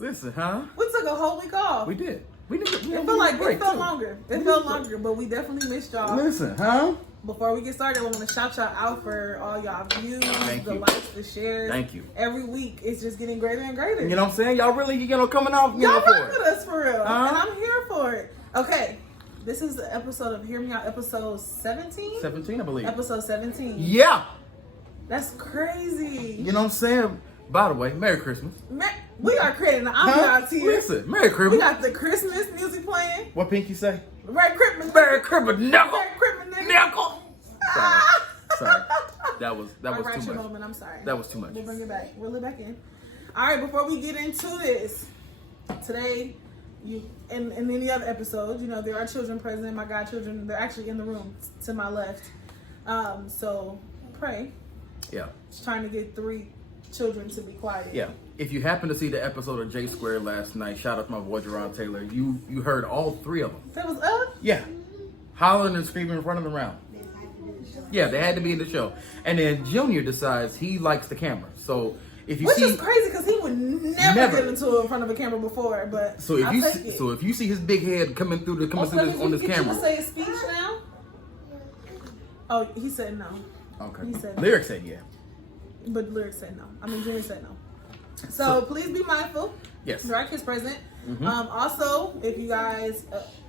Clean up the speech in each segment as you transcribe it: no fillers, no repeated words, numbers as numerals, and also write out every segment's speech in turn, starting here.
Listen, huh? We took a whole week off. We did. It felt longer. It felt longer, but we definitely missed y'all. Listen, huh? Before we get started, I want to shout y'all out for all y'all views, likes, the shares. Thank you. Every week, it's just getting greater and greater. You know what I'm saying? Y'all really, coming off. Y'all rock with us for real, and I'm here for it. Okay, this is the episode of Hear Me Out, episode 17? 17, I believe. Episode 17. Yeah. That's crazy. You know what I'm saying? By the way, Merry Christmas. We are creating the ambiance here. Listen, Merry Christmas. We got the Christmas music playing. What Pinky say? Merry Christmas. Merry Christmas, nickel. Merry Christmas, nigga. Nickel. Sorry. That was too much. Moment. I'm sorry. That was too much. We'll bring it back. Reel it back in. All right, before we get into this, today, and any other episodes, there are children present. My godchildren, they're actually in the room to my left. So pray. Yeah. Just trying to get 3 children to be quiet. Yeah. If you happen to see the episode of J Square last night, shout out to my boy Jerron Taylor. You heard all 3 of them. That was us? Yeah. Hollering and screaming and running around. Yeah, they had to be in the show. And then Junior decides he likes the camera. So if you Which is crazy because he would never get in front of a camera before. But so if you see his big head coming through on this camera. You say his speech now? Oh, he said no. Okay. He said Lyric said yeah. But Lyric said no. Junior said no. So please be mindful. Yes. There are kids present. Mm-hmm. Also, if you guys,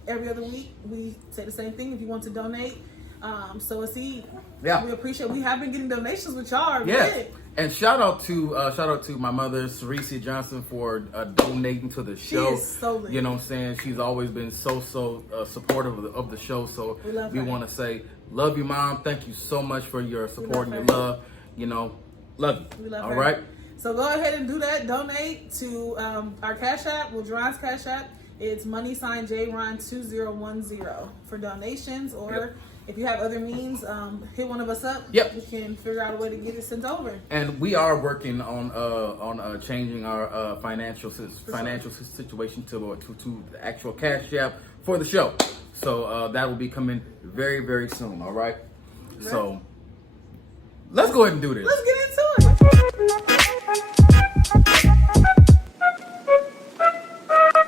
every other week, we say the same thing. If you want to donate, sow a seed. Yeah. We appreciate. We have been getting donations with y'all. Yeah. And shout out to my mother, Cerisia Johnson, for donating to the show. She is so lit. You know what I'm saying? She's always been so supportive of the show. So we want to say, love you, Mom. Thank you so much for your support and your love. Love you. We love All her. right. So go ahead and do that. Donate to our Cash App, Jerron's Cash App. It's $JRon2010 for donations, or if you have other means, hit one of us up. Yep. We can figure out a way to get it sent over. And we are working on changing our financial situation to the actual Cash App for the show. So that will be coming very, very soon. All right. So let's go ahead and do this. Let's get into it.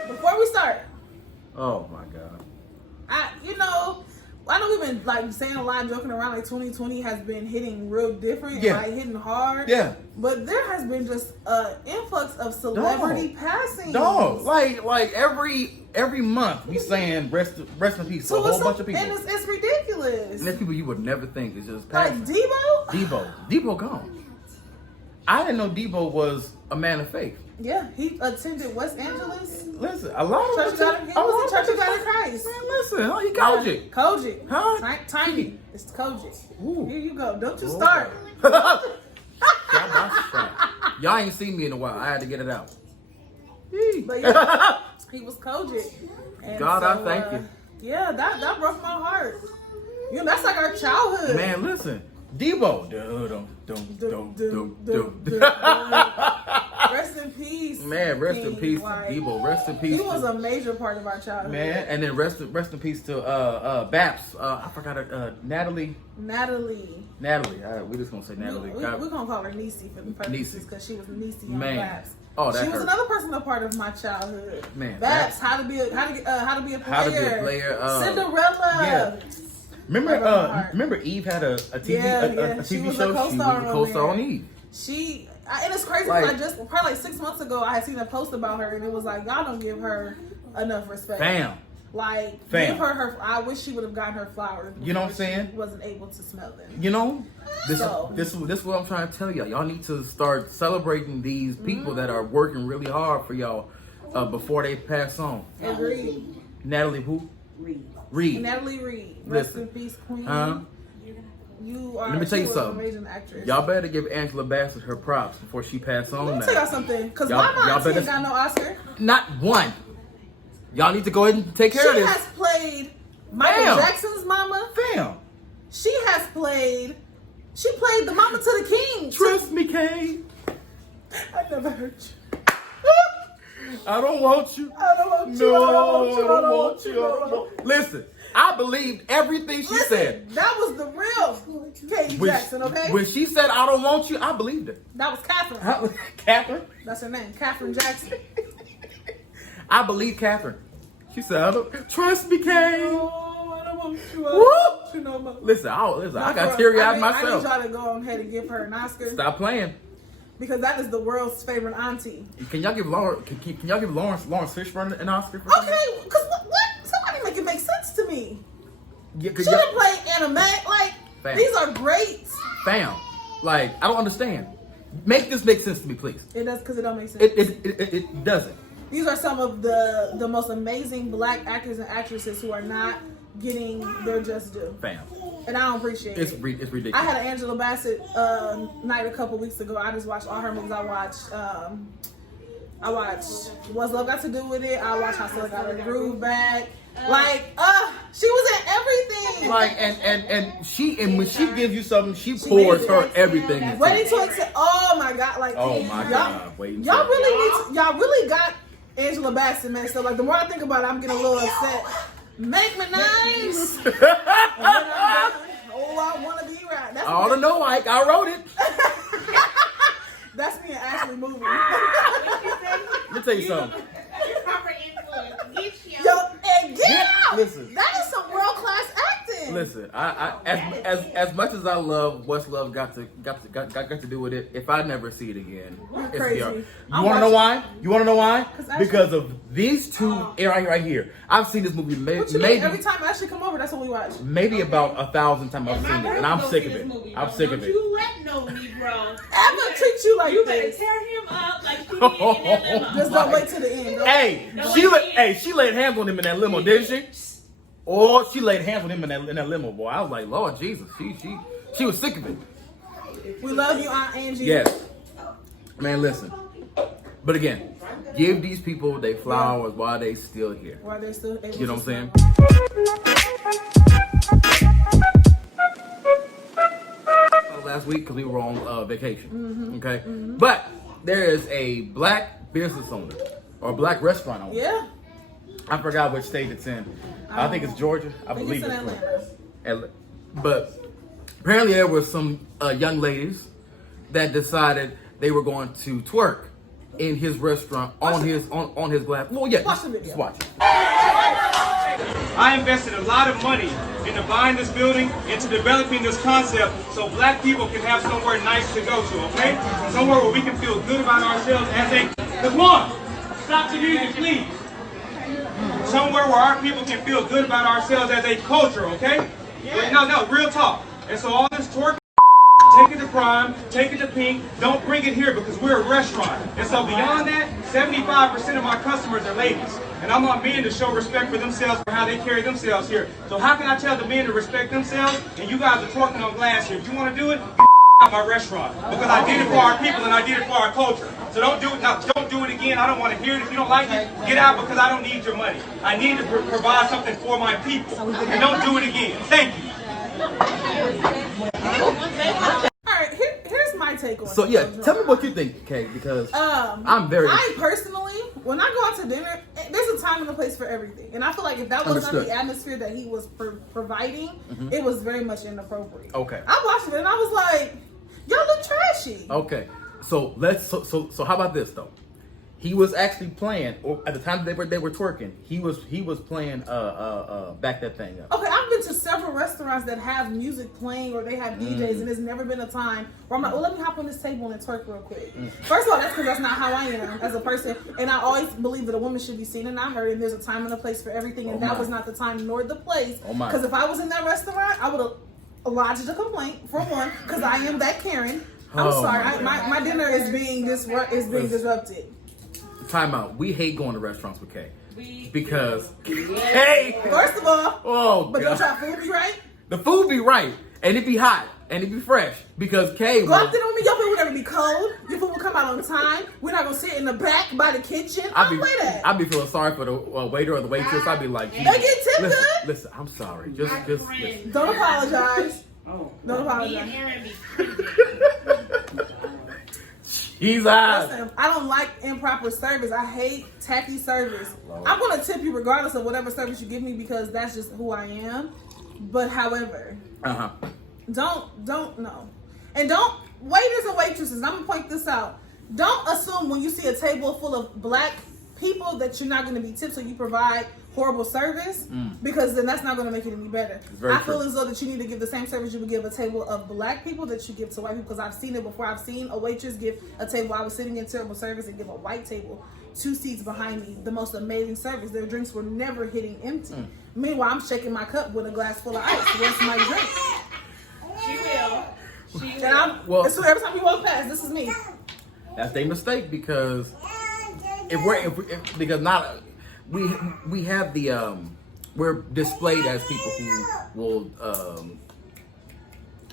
Before we start, oh my God. I know we've been saying a lot, joking around, 2020 has been hitting real different, hitting hard. Yeah. But there has been just an influx of celebrity passing. No, like every month we saying rest in peace to a whole bunch of people. And it's ridiculous. And there's people you would never think is just passing. Like Debo gone. I didn't know Debo was a man of faith. Yeah, he attended West Angeles. Listen, a lot of Church of God in Christ. Man, listen, he Kojic. Kojic. Huh? Tiny. It's Kojic. Ooh. Here you go. Don't you start. Y'all ain't seen me in a while. I had to get it out. But yeah, he was Kojic. And God, I thank you. Yeah, that broke my heart. That's like our childhood. Man, listen. Debo. Rest in peace. Man, rest in peace to Debo. Rest in peace. He was a major part of our childhood. Man, and then rest in peace to Baps. I forgot her. Natalie. We just gonna say Natalie. We're gonna call her Niecy for the purposes because she was Niecy on Baps. Oh, she was another person a part of my childhood. Man, Baps, how to be a player. Cinderella. Yeah. Remember Eve had a TV show. She was a co-star on Eve. And it's crazy because probably 6 months ago I had seen a post about her and it was like, y'all don't give her enough respect. Give her I wish she would have gotten her flowers. You know what I'm saying? She wasn't able to smell them. This is what I'm trying to tell y'all. Y'all need to start celebrating these people that are working really hard for y'all before they pass on. Agreed. Natalie who? Reed. Natalie Reed. Rest in peace, queen. You are. Let me tell you something. An amazing actress. Y'all better give Angela Bassett her props before she pass on. Let me tell y'all something. Because my mom ain't got no Oscar. Not one. Y'all need to go ahead and take care of this. She has played Michael Jackson's mama. Fam. She played the mama to the king. Trust me, Kay. I never heard you. I don't want you. I don't want you. No, I don't want you. Listen, I believed everything she said. That was the real Katie Jackson, okay? When she said, I don't want you, I believed it. That was Catherine. Catherine? That's her name, Catherine Jackson. I believe Catherine. She said, I don't, "Trust me, Kay." Oh, I don't want you. I Woo! don't want you no more. Listen, I got For- teary eyed I need myself. y'all to go ahead and give her an Oscar Stop playing. because that is the world's favorite auntie. Can y'all give Lawrence Lawrence Fishburne an Oscar for something? Okay, because what? Somebody make it make sense to me. Yeah, 'cause Should y'all- have played anime. Like, Fam. these are great. Fam, like I don't understand. Make this make sense to me, please. It does because it don't make sense. It doesn't. These are some of the most amazing black actors and actresses who are not getting their just due, Fam, and I don't appreciate it's it. ridiculous. I had an Angela Bassett night a couple weeks ago. I just watched all her movies. I watched What's Love Got to Do with It. I watched How Still Got Her Groove Back. Like, she was in everything. Like and when she gives you something, she She pours needs her it. everything into Waiting it. to accept. Oh my God! Like, Oh my y'all, God, waiting y'all to- y'all really got Angela Bassett messed up. Like, the more I think about it, I'm getting a little upset. Make me nice. And then I'm done. Oh, I wanna be right. That's I ought to know, Ike. I wrote it. That's me and Ashley moving. Let me tell you something. Proper influence. Get you. Yo, and get out. Listen. That is some world class acting. Listen, as much as I love What's Love got to do with it, if I never see it again, it's crazy. VR. You I'm want to know watching- why? You want to know why? Ashley- Because of these two right here. I've seen this movie What you mean? Every maybe time Ashley come over, that's what we watch. about 1,000 times I've seen it, and I'm sick of it. I'm sick of Don't it. you let no Negro. Ever treat you like You better this? tear him up like you did in that limo. Just don't wait till the end. Don't- Hey, she laid hands on him in that limo, didn't she? Or she laid hands on him in that limo, boy. I was like, Lord Jesus, she was sick of it. We love you, Aunt Angie. Yes. Man, listen. But again, give these people their flowers while they still here. While they're still able You know to what I'm saying? Last week because we were on vacation. Okay? But there is a black business owner or black restaurant owner. Yeah. I forgot which state it's in. I think it's Georgia. I think believe it's in Atlanta. But apparently there were some young ladies that decided they were going to twerk in his restaurant on his glass. Well, yeah, Watch the video. just watch it. I invested a lot of money into buying this building, into developing this concept so black people can have somewhere nice to go to, okay? Somewhere where we can feel good about ourselves as a... Come on! Stop the music, please! Somewhere where our people can feel good about ourselves as a culture, okay? No, real talk. And so all this twerk, take it to Prime, take it to Pink, don't bring it here because we're a restaurant. And so beyond that, 75% of my customers are ladies. And I want men to show respect for themselves for how they carry themselves here. So how can I tell the men to respect themselves and you guys are twerking on glass here? If you want to do it, get out my restaurant. Because I did it for our people and I did it for our culture. So don't do it now. Don't do it again. I don't want to hear it. If you don't like it, get out because I don't need your money. I need to provide something for my people. And don't do it again. Thank you. All right, here's my take on So it. yeah, tell me what you think, Kay, because I'm very I personally, when I go out to dinner, there's a time and a place for everything, and I feel like if that was not Understood. the atmosphere that he was providing, it was very much inappropriate. Okay. I watched it and I was like, y'all look trashy. Okay, so so how about this though? He was actually playing, or at the time they were twerking. He was playing back that thing up. Okay, I've been to several restaurants that have music playing or they have DJs, and there's never been a time where I'm like, well, let me hop on this table and twerk real quick. First of all, that's because that's not how I am as a person, and I always believe that a woman should be seen and not heard, and there's a time and a place for everything, and Oh that my. was not the time nor the place. Oh my. Because if I was in that restaurant, I would have lodged a complaint for one, because I am that Karen. I'm Oh sorry, my my dinner is being disrupted. Time out. We hate going to restaurants with Kay We- because Kay. First of all, Oh but don't God. try food be right. The food be right and it be hot and it be fresh because Kay. Go out dinner with me. Your food would never be cold. Your food will come out on time. We're not gonna sit in the back by the kitchen. I'll play that. I be feeling sorry for the waiter or the waitress. I be like, They get tipped listen, good. listen, I'm sorry. Just listen. Don't apologize. Oh. Don't Me and apologize. Aaron be He's out. Listen, I don't like improper service. I hate tacky service. I'm gonna tip you regardless of whatever service you give me because that's just who I am. But however, don't no, and don't waiters and waitresses. I'm gonna point this out. Don't assume when you see a table full of black people that you're not going to be tipped, so you provide horrible service, because then that's not going to make it any better. very I feel true. as though that you need to give the same service you would give a table of black people that you give to white people, because I've seen it before. I've seen a waitress give a table, I was sitting in terrible service, and give a white table 2 seats behind me the most amazing service. Their drinks were never hitting empty. Meanwhile, I'm shaking my cup with a glass full of ice. Where's my drink? She will. She And I'm, Well- so every time you walk past, this is me. That's their mistake, because because not we have the we're displayed as people who will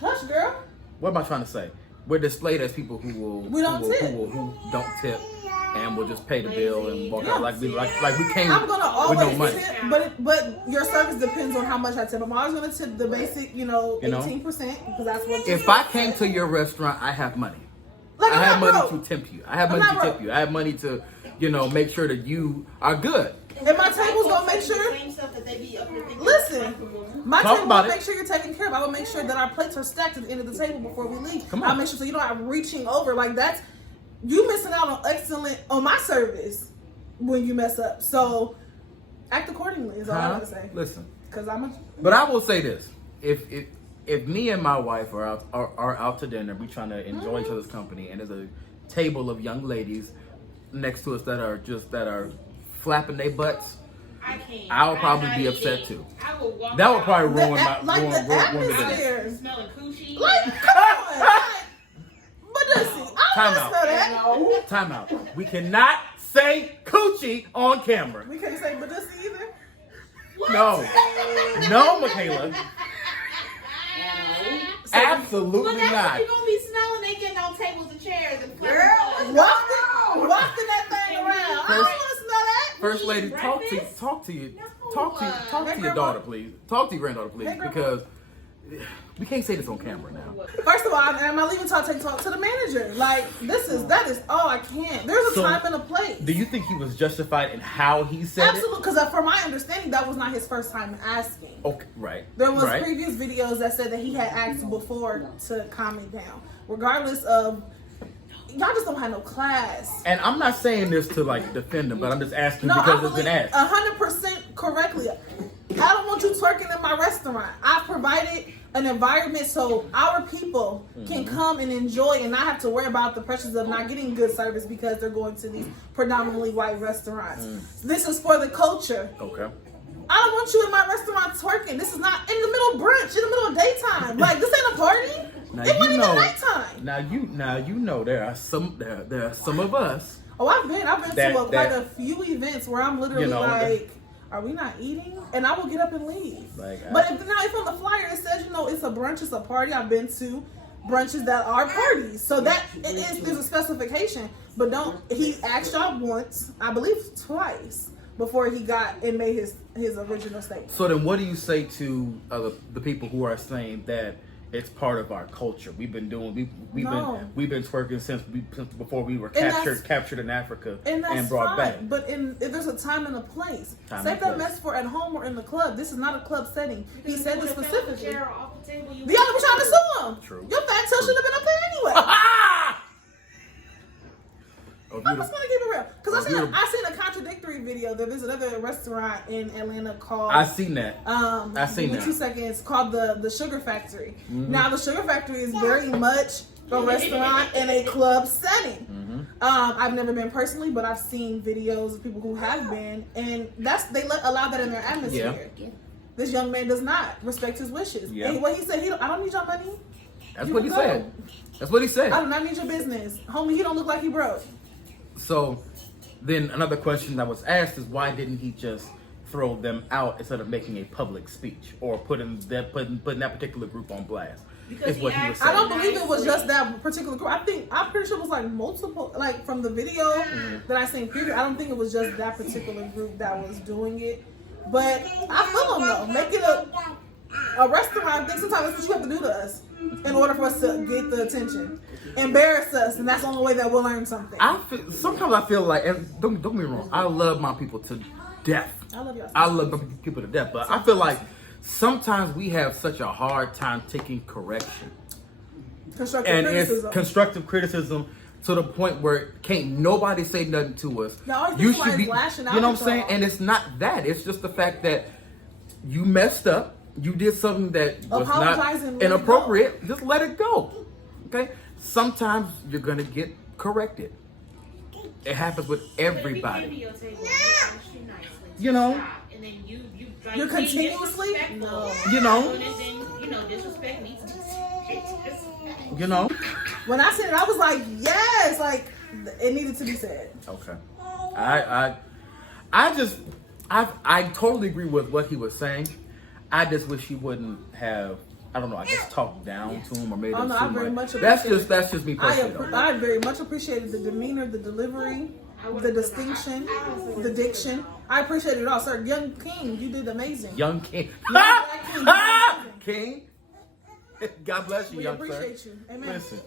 Hush, girl. what am I trying to say? We're displayed as people who will We don't tip. who don't tip and will just pay the bill and walk Yeah. out like we came I'm gonna with no always money. tip, but your service depends on how much I tip. I'm always gonna tip the basic, 18%, because that's what. If I came to your restaurant, I have money. like, I I'm have not money broke. to tempt you. I have I'm money not to tip broke. you. I have money to, make sure that you are good. And my table's gonna make sure. Same stuff that they be up here thinking. Listen, my Talk table about will it. make sure you're taken care of. I will make sure that our plates are stacked at the end of the table before we leave. Come on. I'll make sure so you don't have reaching over. Like that's you missing out on my service when you mess up. So act accordingly is all I gotta say. Listen, Because I'm a but I will say this: if me and my wife are out to dinner, we trying to enjoy each other's company, and there's a table of young ladies next to us that are flapping their butts, I can't. I'll probably I'm be not upset eating. too. I will walk That would out. probably The ruin at- like ruin the the dinner. atmosphere. Smelling coochie. like come on. Like, but listen, I Time don't out. smell that. Time out. We cannot say coochie on camera. We can't say but either. No, Michaela. Absolutely Well, that's not. what you gonna be smelling. They getting on tables and chairs and Wafting that thing around. I don't want to smell that. First lady, Breakfast? talk to your Grandma. daughter, please. Talk to your granddaughter, please, Hey, Grandma. because we can't say this on camera now. First of all, I'm not leaving talk to the manager. Like that is I can't. There's a So, time and a place. Do you think he was justified in how he said Absolutely, because from my understanding, that was not his first time asking. it? Okay, right. There was right. previous videos that said that he had asked before to calm me down. Regardless of, y'all just don't have no class. And I'm not saying this to defend him, but I'm just asking No, because I it's been believe asked. 100% correctly. I don't want you twerking in my restaurant. I provided an environment so our people can come and enjoy and not have to worry about the pressures of not getting good service because they're going to these predominantly white restaurants. This is for the culture. Okay. I don't want you in my restaurant twerking. This is not in the middle of brunch, in the middle of daytime. Like, this ain't a party. Now It wasn't even nighttime. Now you know there are some of us. Oh, I've been That- to quite a few events where I'm literally You know, like, are we not eating? And I will get up and leave. Like, But if on the flyer it says, it's a brunch, it's a party. I've been to brunches that are parties. So that there's a specification. But he asked y'all once, I believe twice, before he got and made his original statement. So then, what do you say to the people who are saying that it's part of our culture? We've been doing No. we've been twerking since before we were And that's- captured in Africa And that's brought back. fine, but if there's a time and a place. Time Save and that place. mess for at home or in the club. This is not a club setting. He said this If that was a specifically. chair off the table, you The other was trying to sue him. True. Your fat tail should have been up there anyway. Oh, I'm just gonna keep it real. Because beautiful. I seen a contradictory video. There's another restaurant in Atlanta called I seen that. I seen give me that. 2 seconds, called the Sugar Factory. Mm-hmm. Now the Sugar Factory is very much a restaurant in a club setting. Mm-hmm. I've never been personally, but I've seen videos of people who have been, and they allow that in their atmosphere. Yeah. This young man does not respect his wishes. Yeah. And what he said, I don't need your money. That's You what he can go. said. That's what he said. I do not need your business, homie. He don't look like he broke. So then another question that was asked is, why didn't he just throw them out instead of making a public speech or putting that particular group on blast? Because Is what he he was asked- I saying. don't believe it was just that particular group. I'm pretty sure it was like multiple, like from the video that I seen preview. I don't think it was just that particular group that was doing it. But I feel them though. Make it a restaurant. I think sometimes that's what you have to do to us in order for us to get the attention. Embarrass us, and that's the only way that we'll learn something. Sometimes I feel like, and don't get me wrong, I love my people to death. I love y'all. I love my people to death, but I feel like sometimes we have such a hard time taking correction. Constructive And criticism. it's constructive criticism to the point where can't nobody say nothing to us. Y'all always You think should be, somebody's lashing out you know what at I'm saying? y'all. And it's not that. It's just the fact that you messed up. You did something that was Apologize not and let it inappropriate. Just let it go. Okay? Sometimes you're gonna get corrected. It happens with everybody. You know? And then you like, You're being continuously? disrespectful. No. You know? And then, disrespect me. You know? When I said it, I was like, yes, like it needed to be said. Okay. I totally agree with what he was saying. I just wish he wouldn't have, I don't know, I guess talked down to him or made Oh, him no, I seem very like- much that's appreciate just me personally. I very much appreciated the demeanor, the delivery, the distinction, the diction. I appreciate it all, sir. Young King, you did amazing. Young King. Young King, King. God bless you, we young sir. appreciate you. Amen. Listen,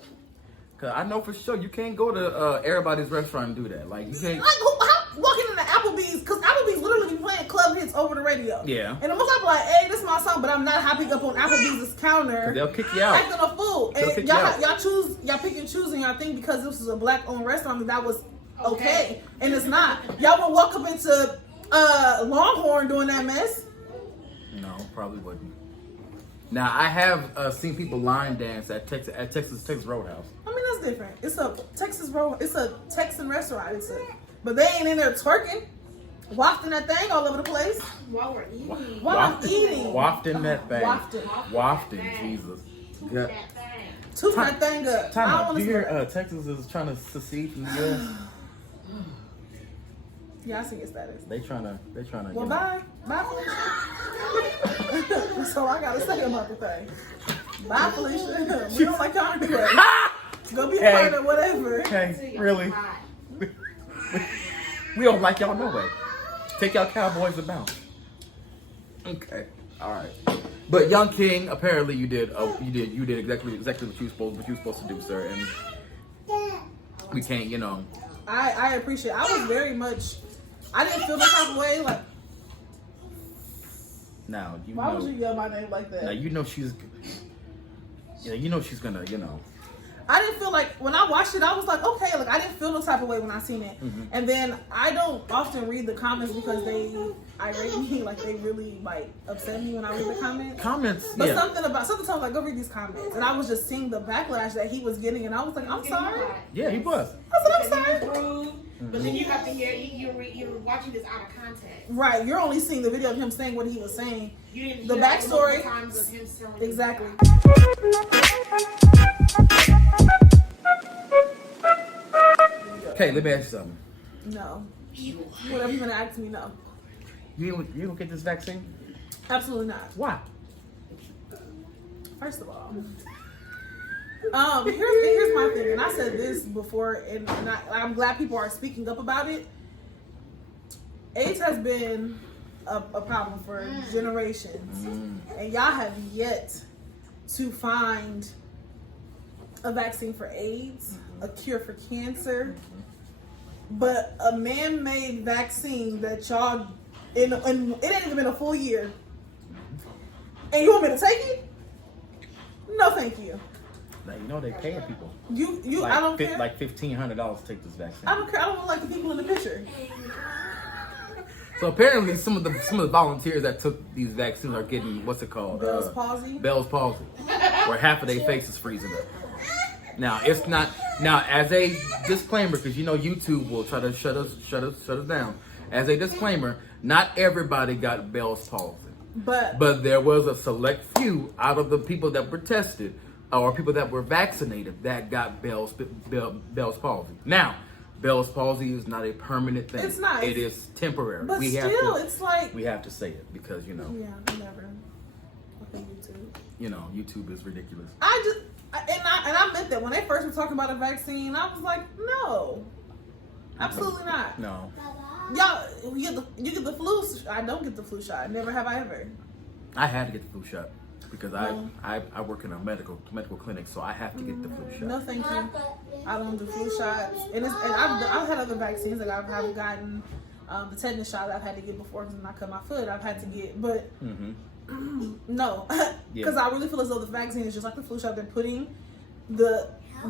cause I know for sure you can't go to everybody's restaurant and do that. Like you can't. Like, how walking into Applebee's, because Applebee's literally be playing club hits over the radio. Yeah. And the most I'm like, hey, this is my song, but I'm not hopping up on Applebee's counter. They'll kick you out. Acting a fool. They'll And kick you out. y'all pick and choose, and y'all think because this was a black-owned restaurant that was okay. And it's not. Y'all would walk up into Longhorn doing that mess. No, probably wouldn't. Now I have seen people line dance at Texas Roadhouse. I mean, that's different. It's a it's a Texan restaurant. But they ain't in there twerking, wafting that thing all over the place. While we're eating. While I'm eating. Wafting that thing. Wafting. Wafting, Jesus. Yeah. That thing. Toot that thing up. Time I don't out. want You to hear Texas is trying to secede from the U.S. Yeah, I see your status. They trying to. Well, bye. Bye, Felicia. That's all I got to say about the thing. Bye, Felicia. We don't like y'all anyway. Go be a Hey. part of whatever. Okay, really? We don't like y'all no way. Take y'all Cowboys about. Okay, all right. But Young King, apparently you did exactly what you supposed to do, sir. And we can't, you know. I appreciate it. I was very much, I didn't feel the type of way. Like, Now you why know. would you yell my name like that? Now you know she's. Yeah, you know she's gonna, you know. I didn't feel like, when I watched it, I was like, okay, like I didn't feel no type of way when I seen it. Mm-hmm. And then I don't often read the comments because they irate me, like they really like upset me when I read the comments. Comments. But Yeah. something told me like, go read these comments. And I was just seeing the backlash that he was getting, and I was like, I'm sorry. Yeah, he was. I said, I'm Because he sorry. was rude, but then you have to hear you're watching this out of context. Right, you're only seeing the video of him saying what he was saying. You didn't The hear backstory- multiple times of him selling Exactly. Okay, let me ask you something. No. Whatever you're gonna ask me, no. You don't get this vaccine? Absolutely not. Why? First of all, here's my thing, and I said this before, and I'm glad people are speaking up about it. AIDS has been a problem for generations, and y'all have yet to find a vaccine for AIDS, a cure for cancer, but a man-made vaccine that y'all, and it ain't even been a full year, and you want me to take it? No, thank you. Now, you know they paying people. You, Like, I don't care. Like $1,500 to take this vaccine. I don't care. I don't like the people in the picture. So apparently, some of the volunteers that took these vaccines are getting what's it called? Bell's palsy. Bell's palsy, where half of their face is freezing up. Now it's not. Now, as a disclaimer, because you know YouTube will try to shut us down. As a disclaimer, not everybody got Bell's palsy. But there was a select few out of the people that were tested or people that were vaccinated that got Bell's palsy. Now, Bell's palsy is not a permanent thing. It's not. It is temporary. But still, it's like, we have to say it because you know yeah, whatever. Okay, YouTube. you know YouTube is ridiculous. I meant that when they first were talking about a vaccine, I was like, no, absolutely not. No. Y'all, you get the flu. I don't get the flu shot. Never have I ever. I had to get the flu shot because No. I work in a medical clinic, so I have to get the flu shot. No, thank you. I don't do flu shots, and I've had other vaccines that I've gotten. The tetanus shot I've had to get before because when I cut my foot, I've had to get, but Mm-hmm. no, Yeah. because I really feel as though the vaccine is just like the flu shot. They're putting the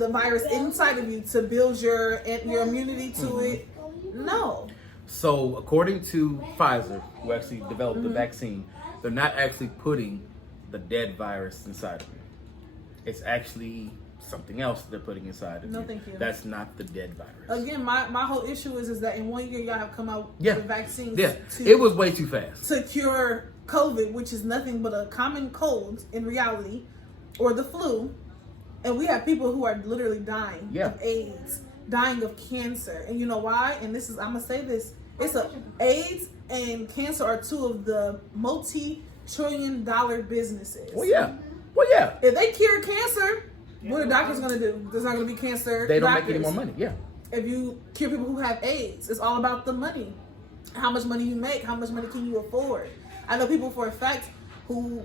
virus inside of you to build your immunity to it? No. So according to Pfizer, who actually developed the vaccine, they're not actually putting the dead virus inside of you. It's actually something else they're putting inside of you. No, thank you. That's not the dead virus. Again, my whole issue is that in 1 year y'all have come out Yeah. with vaccines Yeah, it was way too fast. to cure COVID, which is nothing but a common cold in reality, or the flu, and we have people who are literally dying Yeah. of AIDS, dying of cancer, and you know why? And this is, I'm gonna say this: AIDS and cancer are two of the multi-trillion-dollar businesses. Well, yeah. Well, yeah. If they cure cancer, what are doctors gonna do? There's not gonna be cancer. They don't doctors. make any more money. Yeah. If you cure people who have AIDS, it's all about the money. How much money you make, how much money can you afford? I know people for a fact who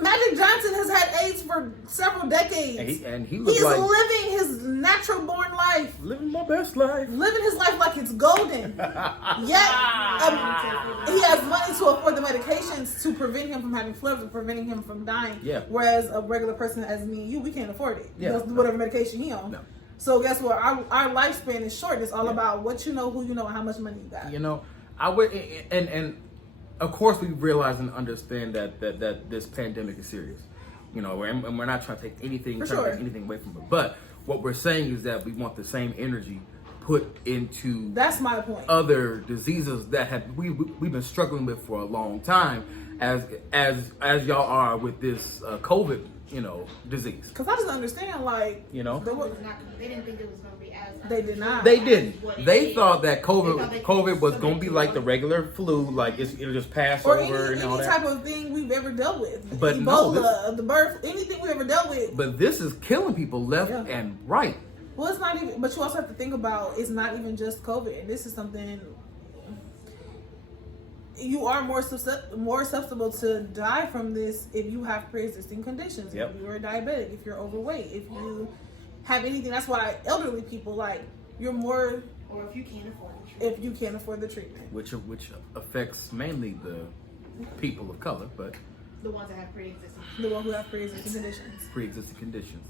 Magic Johnson has had AIDS for several decades. And he He was is like living his natural born life, living my best life. living his life like it's golden. Yet he has money to afford the medications to prevent him from having flubs and preventing him from dying. Yeah. Whereas a regular person as me and you, we can't afford it. Yeah. That's whatever medication he on. No. So guess what? Our lifespan is short. It's all about what you know, who you know, and how much money you got. You know, I would, and of course we realize and understand that this pandemic is serious. You know, and we're not trying to take anything, For trying to sure. take anything away from it. But what we're saying is that we want the same energy put into That's my point. other diseases that have we've been struggling with for a long time, as y'all are with this COVID, you know, disease. Because I just understand, like, You know? They didn't think it was going to be as. They did not. They didn't. What it They is. thought that They thought COVID was they going to be could like the do regular flu, like it'll just pass or over any and all that. type of thing we've ever dealt with. But no, Ebola, the birth, anything we ever dealt with. But this is killing people left Yeah. and right. Well, it's not even, but you also have to think about it's not even just COVID. And this is something you are more susceptible to die from this if you have pre-existing conditions. Yep. If you're diabetic, if you're overweight, if you have anything. That's why elderly people, like, you're more Or if you can't afford the treatment. if you can't afford the treatment. Which affects mainly the people of color, but The ones that have pre-existing. The one who have pre-existing conditions. pre-existing conditions.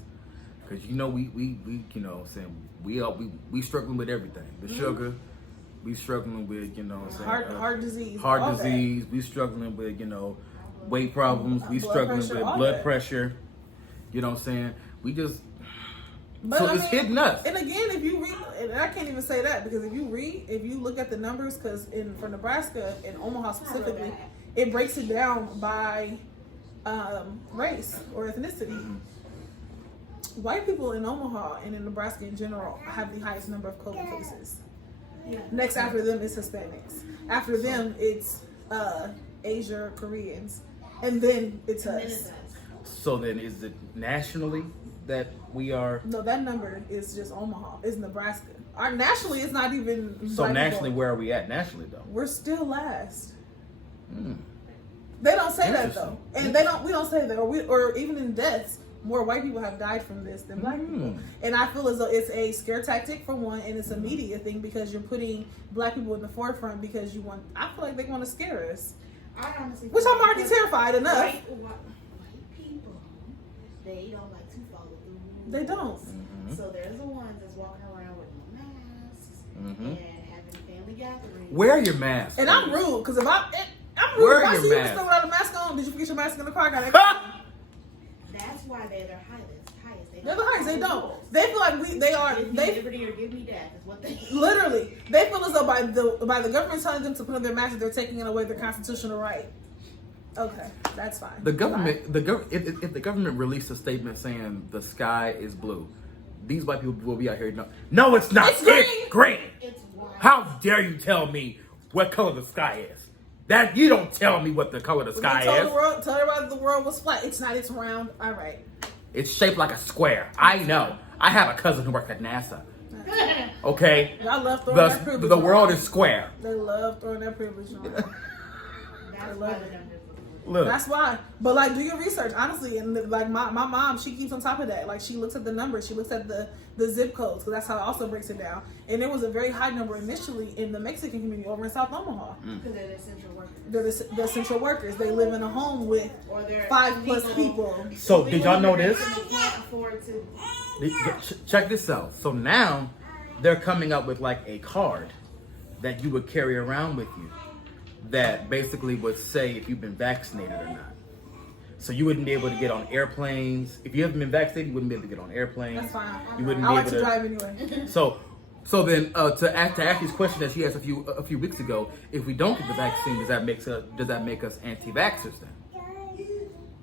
Because you know we you know what I'm saying we struggling with everything. The sugar, we struggling with, you know what I'm saying, Heart disease. heart all that. disease. We struggling with, you know, weight problems. We Blood struggling pressure, with all blood that. pressure. You know what I'm saying? We just But so I it's mean, hitting us. And again, if you read, and I can't even say that because if you look at the numbers, because for Nebraska and Omaha specifically, it breaks it down by race or ethnicity. White people in Omaha and in Nebraska in general have the highest number of COVID cases. Yeah. Next after them is Hispanics. After them it's Asia, Koreans, and then it's And then us. it's us. So then, is it nationally that we are? No, that number is just Omaha. It's Nebraska. Our nationally, it's not even. So black nationally, people. where are we at nationally though? We're still last. Hmm. They don't say that Interesting. though, and they don't. We don't say that, or even in deaths, more white people have died from this than black people. And I feel as though it's a scare tactic for one, and it's a media thing because you're putting black people in the forefront because you want. I feel like they want to scare us, I honestly. which I'm already terrified enough. White people, they don't like to follow the rules. They don't. So there's the ones that's walking around with no masks Mhm. and having family gatherings. Wear your mask. And I'm rude because I'm rude. Wear If I your see you mask. still without a mask on, did you forget your mask in the car? I got That's why they're the highest. They're the highest. They don't. They feel like they are. Give me They liberty or give me death is what they. literally. They feel as though by the government telling them to put on their mask, they're taking away their constitutional right. Okay, that's fine. The government, if the government released a statement saying the sky is blue, these white people will be out here. No, it's not. It's green. It's green. It's wild. How dare you tell me what color the sky is? That you don't tell me what the color of the They sky told is. tell everybody the world was flat. It's not. It's round. All right. It's shaped like a square. I know. I have a cousin who works at NASA. Okay, Y'all love throwing that privilege. the on. world is square. They love throwing that privilege on. That's why the numbers. Look, That's why. But like, do your research honestly. And like my mom, she keeps on top of that. Like she looks at the numbers. She looks at the zip codes because that's how it also breaks it down. And there was a very high number initially in the Mexican community over in South Omaha. Because they're the essential workers. They're the essential workers. They live in a home with Or they're 5+ people. so did y'all know this? They can't forward to. Check this out. So now they're coming up with like a card that you would carry around with you that basically would say if you've been vaccinated or not. So you wouldn't be able to get on airplanes. If you haven't been vaccinated, you wouldn't be able to get on airplanes. That's fine. You wouldn't I be like able to drive anyway. So then to ask this question that she asked a few weeks ago, if we don't get the vaccine, does that make us anti-vaxxers then?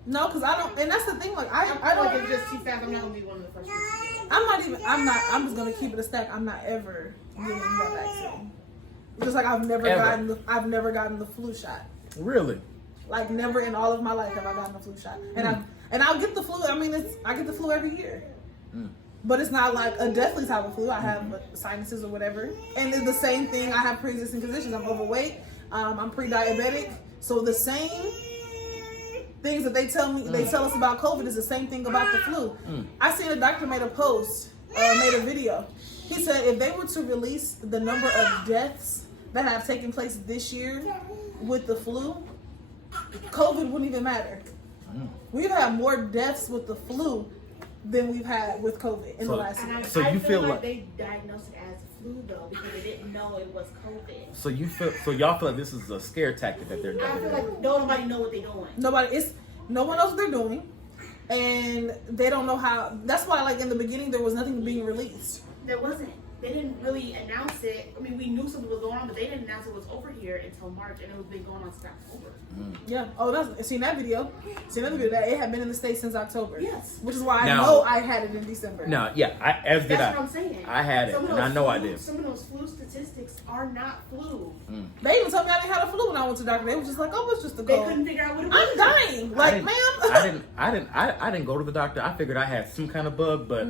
No, because I don't, and that's the thing. Like I I don't. feel like it's just too fast. I'm not gonna be one of the first ones to get it. I'm just gonna keep it a stack. I'm not ever getting that vaccine. Just like I've never Ever. gotten the flu shot. Really? Like never in all of my life have I gotten a flu shot. And I'll get the flu. I mean, I get the flu every year. But it's not like a deathly type of flu. I have sinuses or whatever. And it's the same thing. I have pre-existing conditions. I'm overweight. I'm pre-diabetic. So the same things that they tell us about COVID is the same thing about the flu. I seen a doctor made a post, made a video. He said if they were to release the number of deaths that have taken place this year with the flu, COVID wouldn't even matter. We've had more deaths with the flu than we've had with COVID in the last year. And So I you feel feel like like they diagnosed it as flu though because they didn't know it was COVID. so y'all feel like this is a scare tactic that they're I feel doing. like nobody know what they're doing. No one knows what they're doing, and they don't know how. That's why, like in the beginning, there was nothing being released. There wasn't. They didn't really announce it. I mean, we knew something was going on, but they didn't announce it was over here until March, and it was been going on since October. Yeah. Oh, seen that video. Seen another video that it had been in the States since October. Yes. Which is why I Now- know I had it in December. No, yeah, as did That's I. what I'm saying. I had it, Some of and I those know I flu- did. Some of those flu statistics are not flu. They even told me I didn't have a flu when I went to the doctor. They was just like, "Oh, it's just a They cold." couldn't figure out what it was. I'm dying. Like, ma'am. I didn't go to the doctor. I figured I had some kind of bug, but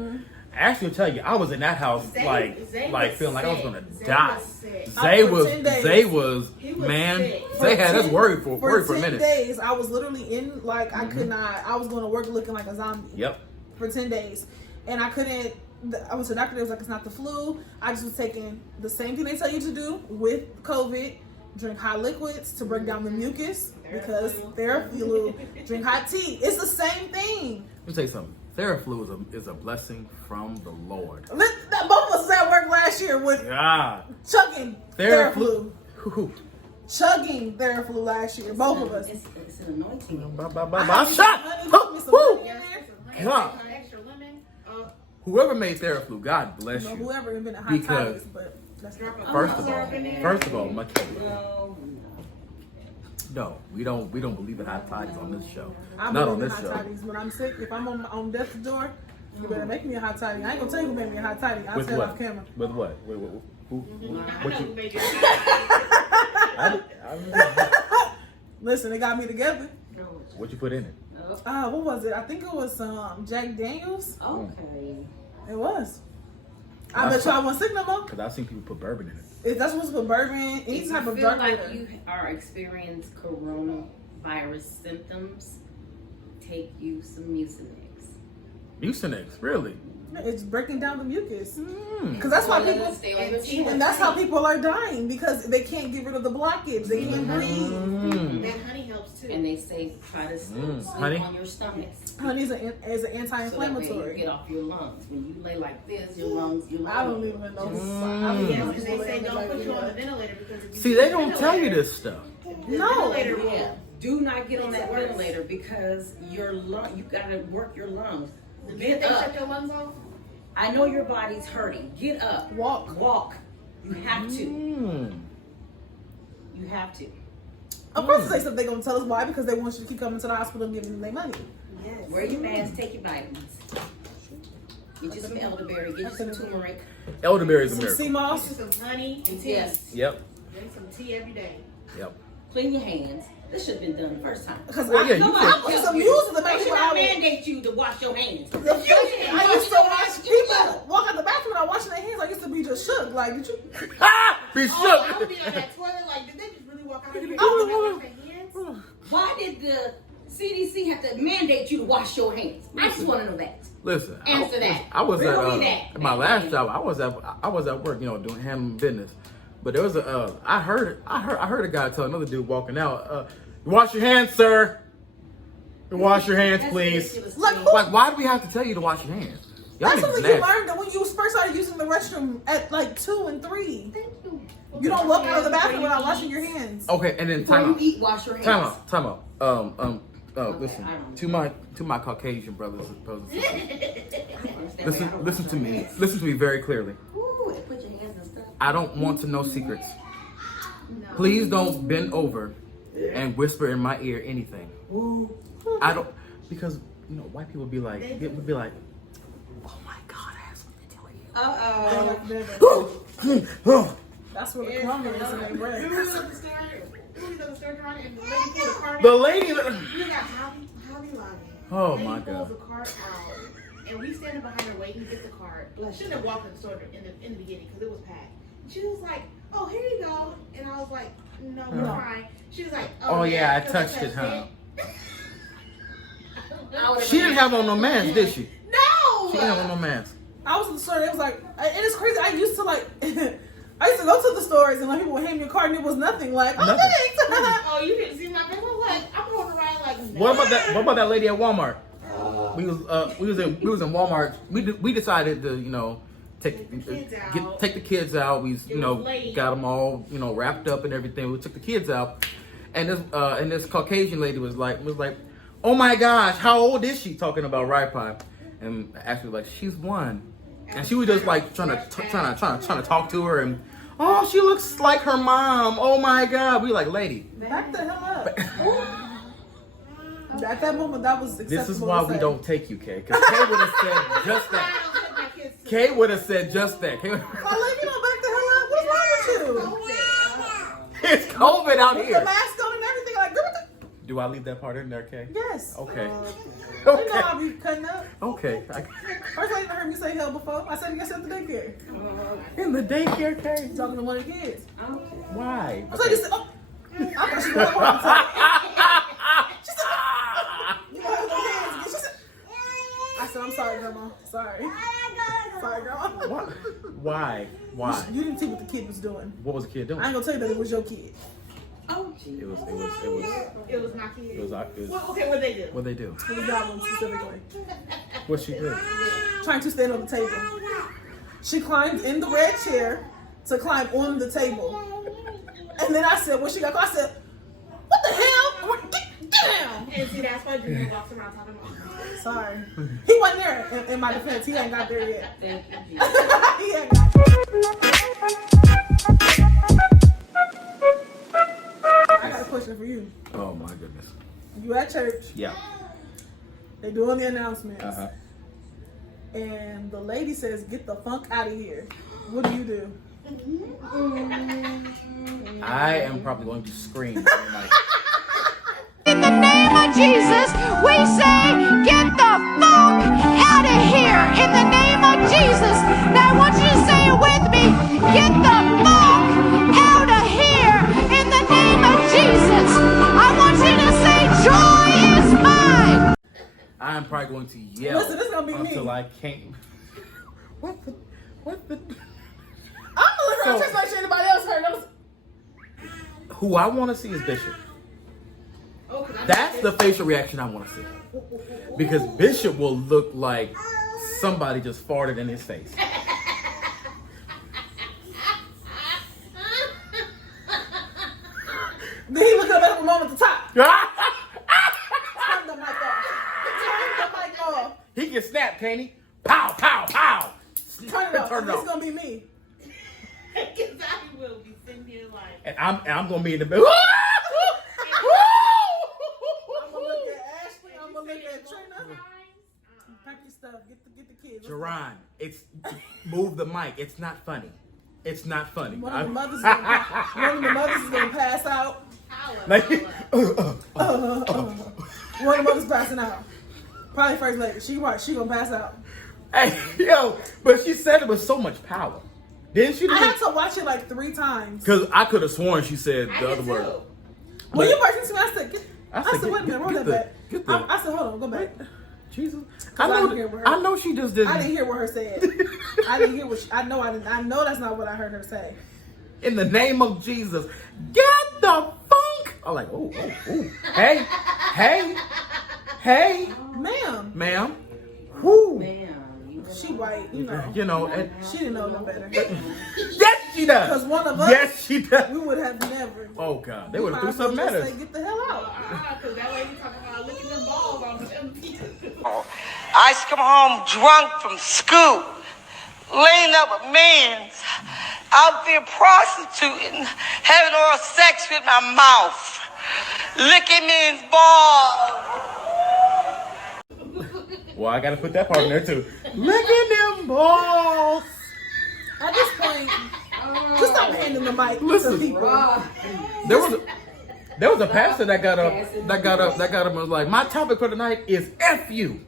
actually, I'll tell you, I was in that house Zay was feeling like I was sick. gonna Zay die. was sick. For 10 days. Zay was He was man. sick. Zay had us worried for a 10 minute. days. I was literally in I could not. I was going to work looking like a zombie. Yep. For 10 days, and I couldn't. I went to the doctor. They was like, "It's not the flu." I just was taking the same thing they tell you to do with COVID. Drink hot liquids to break down the mucus because Theraflu. Drink hot tea. It's the same thing. Let me tell you something. Theraflu is a blessing from the Lord. Both of us was at work last year with God. chugging Theraflu. Theraflu. Chugging Theraflu last year. Both of us. It's an anointing. I Shot. had me some honey in there. God. Some extra lemon. Whoever made Theraflu, God bless You know, you. whoever invented hot Because- toddies, but that's Drop not. a First syrup of all, Michaela. No, No, we don't believe in hot toddies on this show. I Not believe on in this hot show. toddies. When I'm sick, if I'm on death's door, you better make me a hot toddy. I ain't gonna tell you who made me a hot toddy. I'll With tell you off what? camera. With what? Who? I What know you? who made it. Listen, they got me together. no. What you put in it? No. What was it? I think it was Jack Daniels. Okay. It was. I bet y'all wasn't sick no more. Because I've seen people put bourbon in it. If that's what's with bourbon, any If type you of feel dark like liquor. you are experiencing coronavirus symptoms, take you some Mucinex. Mucinex, really? It's breaking down the mucus. Mm. Because that's why Let people. it stay on your teeth. And that's how people are dying because they can't get rid of the blockage. They can't breathe. Mm. And honey helps too. And they say try to sleep Honey? on your stomach. Honey is an So that way you anti-inflammatory. get off your lungs. When you lay like this, your lungs. I don't even know. Yes, and they say don't put you on the ventilator because if you See, do they the don't tell you ventilator, this stuff. the No. ventilator will- Yeah. Do not get on Makes that it worse. ventilator because your lung. You gotta work your lungs. Did Get they up. shut your lungs off? I know your body's hurting. Get up. Walk. Walk. You have to. Mm. You have to. Of course, they said they're gonna tell us why because they want you to keep coming to the hospital and giving them their money. Yes. Wear your mask. Take your vitamins. Get you some elderberry. Get you some turmeric. Elderberry is a Some miracle. sea moss. Get you some honey and tea. Yes. Yep. Drink some tea every day. Yep. Clean your hands. This should have been done the first time. Because Well, yeah, you I said- put some music to make They sure should I not was. mandate you to wash your hands. I used to watch people walk out the bathroom without washing their hands. I used to be just shook. Like, did you? Ah! Be Oh, I would shook. be on that toilet like, did they just really walk out of here? Oh, and wash their hands? Why did the CDC have to mandate you to wash your hands? I just want to know that. Listen. Answer that. I was Riddle at me that. my last job. I was at work, doing handling business. But there was I heard a guy tell another dude walking out, "Wash your hands, sir." Wash your hands, That's please. ridiculous. Like, man. who- Like, why do we have to tell you to wash your hands? Y'all That's niggas something you nasty. learned that when you first started using the restroom at like 2 and 3. Thank you. You don't walk out of the bathroom Before without you washing eat. your hands. Okay, and then Before time you out. eat, wash your hands. Time out. Listen I don't to my Caucasian brothers and sisters. I don't understand why y'all Listen don't to wash me. your hands. Listen to me very clearly. Ooh, and put your hands and stuff. I don't want to know secrets. No. Please don't bend over and whisper in my ear anything. I don't, because you know white people be like, would be like, oh my God, I have something to tell you. That's where the crumb is in their You breath. was at the store. You was at the store, John, and the lady pulled the cart The out. lady. You got Hobby Lobby. Oh Lady my pulls God. the cart out, and we standing behind her waiting to get the cart. Shouldn't have walked in the store in the beginning because it was packed. She was like, "Oh, here you go," and I was like, "No, we're fine." She was like, Oh yeah, I 'cause touched it, huh? I would've She didn't have on no mask, did she? No. She didn't have on no mask. I was in the store. It was like, and it's crazy. I used to like, I used to go to the stores and like people would hand me a card and it was nothing. Like, oh, Nothing. thanks. Oh, you didn't see my face. I was like, I'm going around like. What about that? What about that lady at Walmart? We was in Walmart. We decided to take the kids out. We It was late. got them all wrapped up and everything. We took the kids out, and this Caucasian lady was like, oh my gosh, how old is she? Talking about Ripon, and actually like she's 1, and she was just like trying to talk to her, and oh, she looks like her mom. Oh my God, we like, lady. Back the hell up. At that moment, that was acceptable. This is why to we say. don't take you, Kay. Because Kay would have said just that. Kay would have said just that. Kay My lady, don't back the hell up. What's wrong with you? it's COVID out With the here. mask on and everything, like, girl, what Do I leave that part in there, Kay? the... Yes. Okay. You know Okay. I'll be cutting up. Okay. First lady heard me say hell before. I said, you got to the daycare. In the daycare, Kay? Talking to one of the kids. Why? So you said, oh. I thought she was going to She said, you know, the kids. She said, I said, I'm sorry, Grandma. Sorry. Sorry, Grandma. Why? Why? You didn't see what the kid was doing. What was the kid doing? I ain't gonna tell you that it was your kid. Oh, gee. It was It was my kid. What Okay, what they do? they do? It was that one specifically. What she do? Trying to stand on the table. She climbed in the red chair to climb on the table. And then I said, when she got caught, I said, what the hell? Get down. And see, that's why Junior walks around talking about. Sorry. He wasn't there in my defense. He hadn't got there yet. Thank you, He Jesus. hadn't got there. I got a question for you. Oh my goodness. You at church, Yeah. they doing the announcements, Uh-huh. and the lady says, get the funk out of here. What do you do? I am probably going to scream. Like, In the name of Jesus, we say, get the funk out of here. In the name of Jesus. Now I want you to say it with me. Get the funk out of here. In the name of Jesus. I want you to say, joy is mine. I'm probably going to yell Listen, this gonna be until me. I can't. What the? I'm gonna look around So- just like shit anybody else heard. Who I want to see is Bishop. Oh, 'cause I That's the facial reaction I want to see. Because Bishop will look like somebody just farted in his face. Then he looked up at the moment at the top. Turn the mic off. Turn the mic off. He can snap, can't he? Pow, pow, pow. Turn it off. Turn it This is off. gonna be me. Because I will be sitting here like. And I'm gonna be in the middle. I'm gonna look at Ashley. I'm gonna look at Trina. Pack your stuff. Get the kids. Jerron, it's move the mic. It's not funny. It's not funny. One of the mothers is gonna pass out. Like, One of the mothers passing out. Probably first lady. She gonna pass out. hey, yo, but she said it with so much power. Didn't she? I had to watch it like 3 times. Because I could have sworn she said the other word. When you first to me, I said, I I said, said, wait a minute, roll that back. get the- I said, hold on, go back. Jesus. I didn't hear what her- I know she just didn't. I didn't hear what her said. I didn't hear what I know that's not what I heard her say. In the name of Jesus, get the funk. I'm like, oh. Hey, Hey, Ma'am. ma'am. Whoo. Man, She white, you know. You know, and, She didn't know no better. yes, she does. Because one of us, Yes, she does. we would have never. Oh God, they would have Might threw as well something at just us. say, get the hell out. Because that lady talking about licking them balls on them. I used to come home drunk from school, laying up with men, out there prostituting, having oral sex with my mouth, licking men's balls. Well, I gotta put that part in there too. Licking them balls. At this point, just stop handing the mic Listen. to people. There was a pastor that got up and was like, my topic for tonight is F you.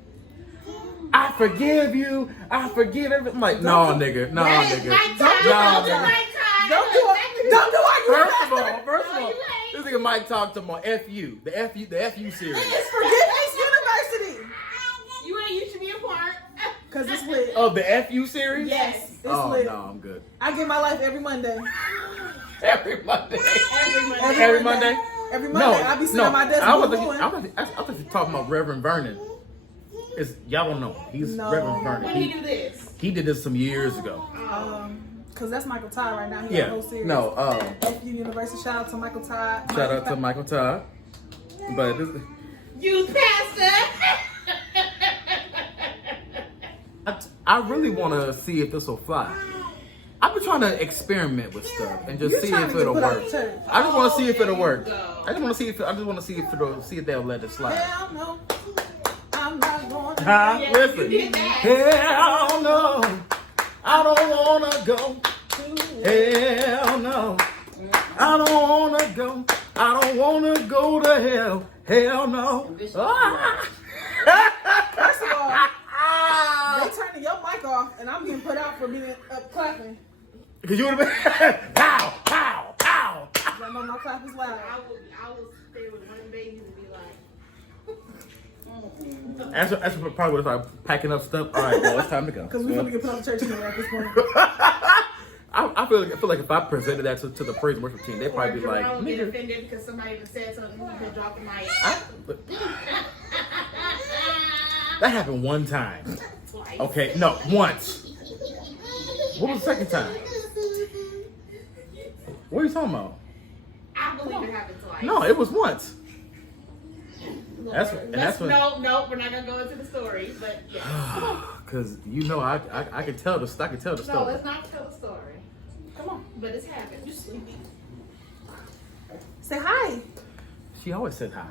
I forgive you. I forgive everything. I'm like, no, nigga. No, That is nigga. nighttime. No, That's nigga. nighttime. Don't do it. Don't do it. First of all, this nigga Mike talked about FU, the FU series. It's Forgiveness University. You ain't used to be a part. Because it's lit. Oh, the FU series? Yes, it's Oh lit. no, I'm good. I get my life every Monday. Every Monday. Every Monday? Every Monday, I be sitting at my desk I was talking about Reverend Vernon. Y'all don't know. He's No. Reverend Vernon. When did he do this? He did this some years ago. Because that's Michael Todd right now. He got a Yeah. whole series. No. FU University. Shout out to Michael Todd. Shout out to Michael Todd. But this, You pastor. I really want to see if this will fly. I've been trying to experiment with stuff and just You're see trying if to get it'll put out work. of church. I just want to see if it'll work. there you go. I just want to see if they'll let it slide. Hell no. I'm not going to. Huh? Yeah, Listen. you did that. Hell no. I don't wanna go. Hell no. I don't wanna go. I don't wanna go to hell. Hell no. Ah. First of all, they turning your mic off, and I'm getting put out for being up clapping. Cause you would have been pow, pow, pow. I know my clap is loud. I will stay with one baby and be like, That's probably what I started packing up stuff. All right, well, it's time to go. Because we're going to get put on the church anyway at this point. I feel like if I presented that to the praise and worship team, they'd or probably be like, Jerome get nigga. offended because somebody even said something and he dropped the mic. That happened one time. Twice. Okay, no, once. What was the second time? What are you talking about? I believe it happened twice. No, it was once. Lord, that's when- No, we're not gonna go into the story, but yeah. Cause you know I can tell the story. No, let's not tell the story. Come on. But it's happened. You sleepy? Say hi. She always said hi.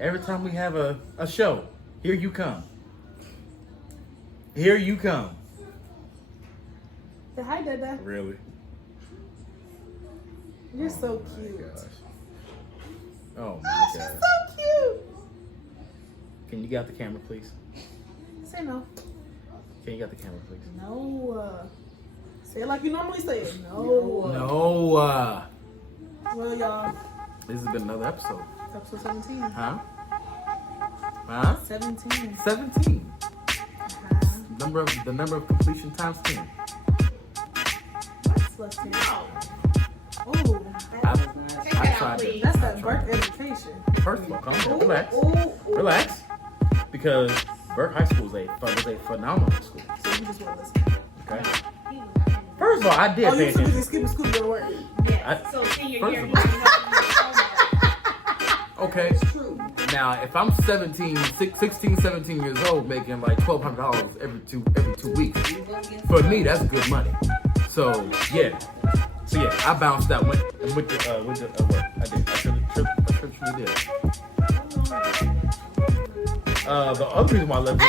Every time we have a show, here you come. Here you come. Say hi, Dada. Really? You're so cute. Oh Oh, my she's god. so cute. Can you get out the camera, please? Say no. Can you get out the camera, please? No. Say it like you normally say it. No. No. Well, y'all, This has been another episode. episode 17. Huh? Huh? 17. 17. Uh-huh. The number of completion times 10. That's less than. No. Ooh. Take I that out, tried please. That's that birth education. First of all, calm down. Relax. Ooh. Relax. Because Burke High School was a phenomenal school. So you just want to listen. Okay. First of all, I did Oh, pay you too busy attention. skipping school to go to work. Yeah. So senior First year, of you all- know you Okay. Now, if I'm 16, 17 years old, making like $1,200 every two weeks, for me that's good money. So yeah, I bounced out with the work. I did. I truly did. The other reason why I left.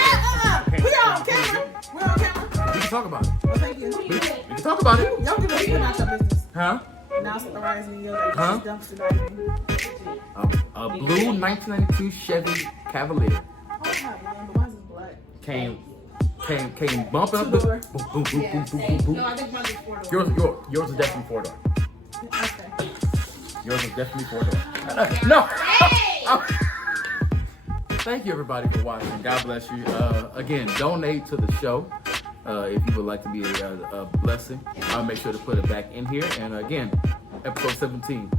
We on camera. We're on camera. We can talk about it. Well, thank you. We can talk about it. Y'all give us not your business. Huh? Now it's arising your Huh? dumpster diving. A blue 1992 Chevy Cavalier Oh, I have one, but mine's is black. came bumping up the Two-door. boom, boom, boom, boom, boom, boom, No, I boom. think mine's is 4-door. Yours is definitely 4-door. Okay. Yours is definitely 4-door. No. Thank you everybody for watching. God bless you. Again, donate to the show if you would like to be a blessing. I'll make sure to put it back in here. And again, episode 17.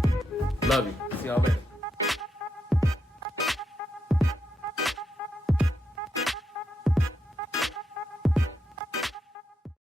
Love you. See y'all later.